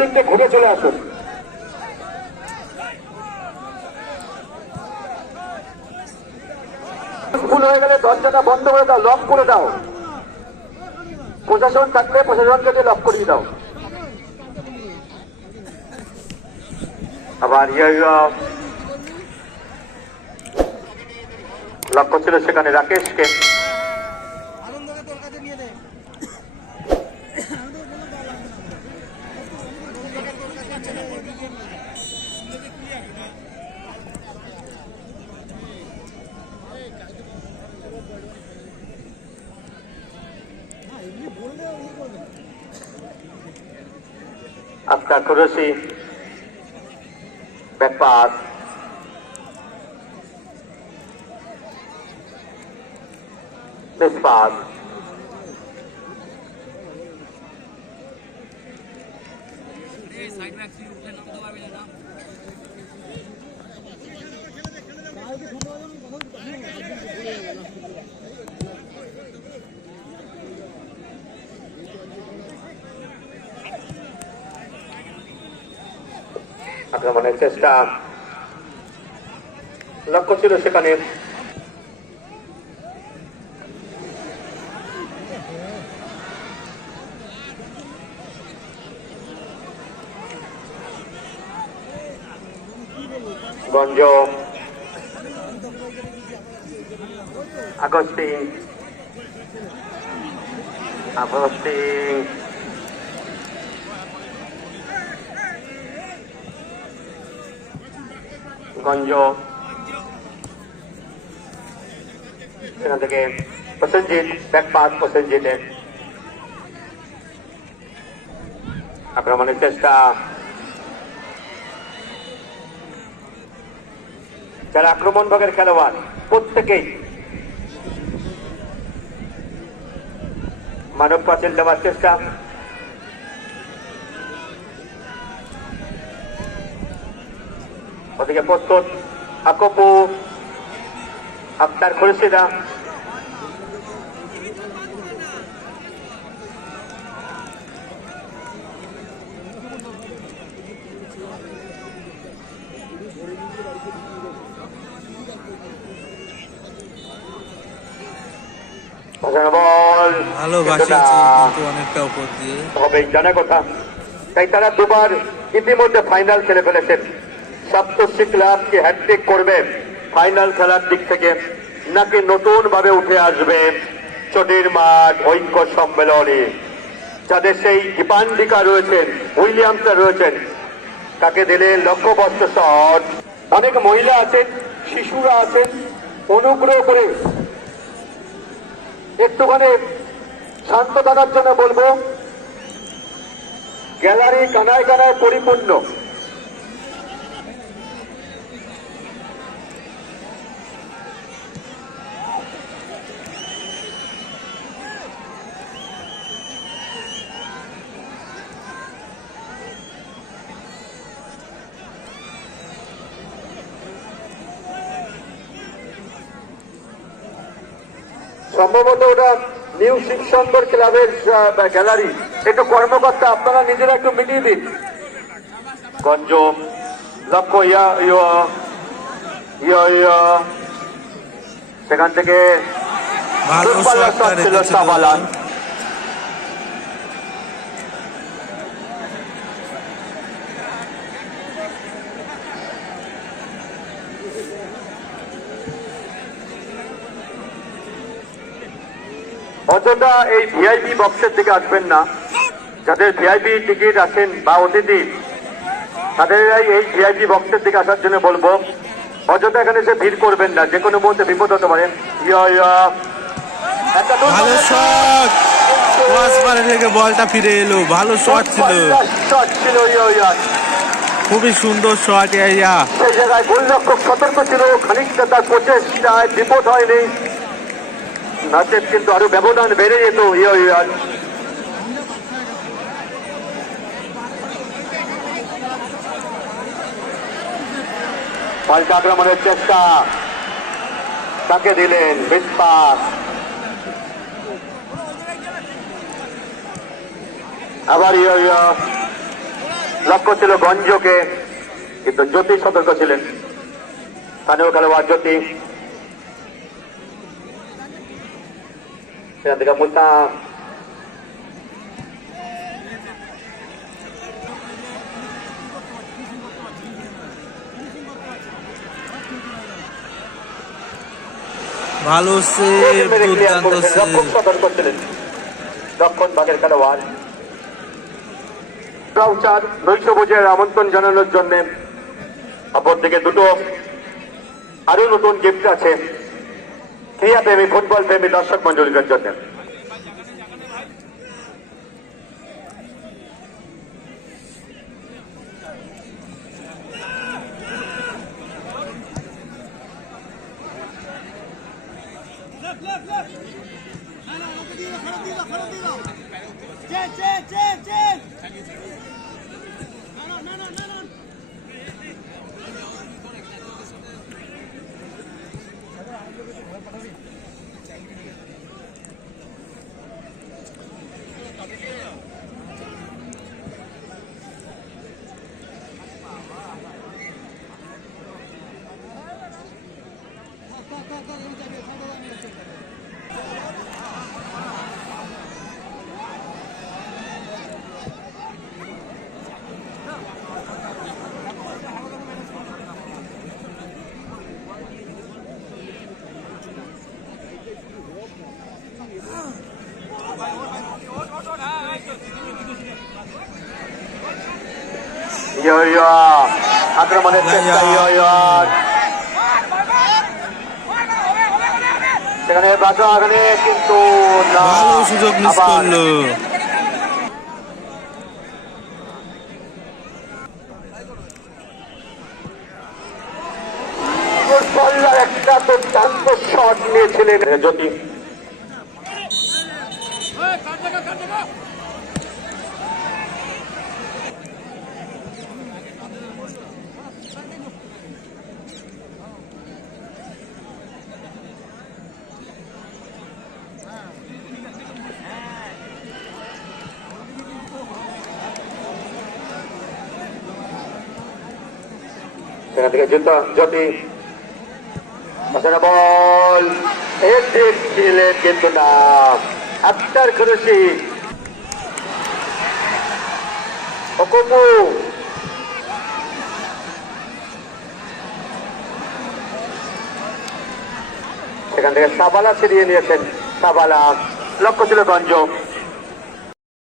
পিছন দিক দিয়ে ঘুরে চলে আসুন। ভুল হয়ে গেলে দরজাটা বন্ধ করে দাও লক করে দাও। প্রশাসন থাকলে প্রশাসনকে দিয়ে লক করিয়ে দাও। আবার লক্ষ্য ছিল সেখানে রাকেশকে। After Kuroshi, back pass. This pass. Side में আক্রমণের চেষ্টা লক্ষ্য ছিল সেখানে গঞ্জ আগস্টিন আগস্টিন গঞ্জ সেখান থেকে প্রসেনজিৎ ব্যাক পাস প্রসেনজিতের আক্রমণের চেষ্টা যারা আক্রমণ ভাগের খেলোয়াড় প্রত্যেকেই মানব পাঁচিল দেওয়ার চেষ্টা ওদিকে প্রস্তুত। আকপু ভালোবাসিয়েছে কিন্তু অনেকটা উপর দিয়ে। হবে জানা কথা তাই তারা দুবার ইতিমধ্যে ফাইনাল খেলে ফেলেছেন। সপ্তর্ষি ক্লাব কি হ্যাট্রিক করবে। ফাইনাল খেলার দিক থেকে নাকি নতুন ভাবে উঠে আসবে চটির মাঠ ঐক্য সম্মেলনে। যাদের সেই দীপান্বিকা রয়েছেন, উইলিয়ামসরা রয়েছেন, তাকে দিলেন লক্ষ্যবস্ত শট। অনেক মহিলা আছেন, শিশুরা আছেন, অনুগ্রহ করে একটুখানি শান্ত থাকার জন্য বলব, গ্যালারি কানায় কানায় পরিপূর্ণ। সম্ভবত ওটা নিউ শিবশঙ্কর ক্লাবের গ্যালারি। একটু কর্মকর্তা আপনারা নিজেরা একটু মিটিয়ে দিন। গঞ্জ লক্ষ্য ইয়া ইয়া ইয়া ইয়া। সেখান থেকে ছিল সাবালান। অযথা এই ভিআইপি বক্সের দিকে আসবেন না। যাদের ভিআইপি টিকিট আছেন বা অতিথি তাদের এই- এই ভিআইপি বক্সের দিকে আসার জন্য বলব অযথা এখানে এসে ভিড় করবেন না। যে কোনো মুহূর্তে বিপদ হতে পারে ইয়া ইয়া। ভালো শট ক্রসবারে থেকে বলটা ফিরে এলো। ভালো শট ছিল। ছিল ইয়া ইয়া। খুবই সুন্দর শট ইয়া। সেই জায়গায় গোলরক্ষক সতর্ক ছিল। খানিকটা তার প্রচেষ্টায় বিপদ হয়নি। নাচের কিন্তু আরও ব্যবধান বেড়ে যেত, ইয়া ইয়া পাল্টা আক্রমণের চেষ্টা। তাকে দিলেন বিশ্বাস আবার লক্ষ্য ছিল গঞ্জকে, কিন্তু জ্যোতি সতর্ক ছিলেন। স্থানীয় খেলোয়াড় জ্যোতি সেখান থেকে মুস্তা ভালো সে মেরে ক্লিয়ার দুর্দান্ত করেছেন সে রক্ষক রক্ষণ খেলোয়াড় বোঝের আমন্ত্রণ জানানোর জন্য অপরদিকে দুটো আরও নতুন গিফট আছে ক্রিয়া প্রেমী ফুটবল প্রেমী দর্শক মন্ডলীদের জন্য। না না ওকে দিয়ে দাও ফেরত দিয়ে দাও ফেরত দিয়ে দাও চেন চেন চেন চেন না না না না না না থাক থাক থাক থাক আমি যাবি থাক আমি আছি ইয়ো ইয়ো আক্রমণের চেষ্টা সেখানে বাসা আগানে কিন্তু ভালো সুযোগ মিস করল একটা দুর্দান্ত শট নিয়েছিলেন জ্যোতি সেখান থেকে জ্যোতি বল হেড ছিলেন কিন্তু না আক্তার খুরশি অকুপু সেখান থেকে সাবালা ছিড়িয়ে নিয়েছেন সাবালা। লক্ষ্য ছিল গঞ্জ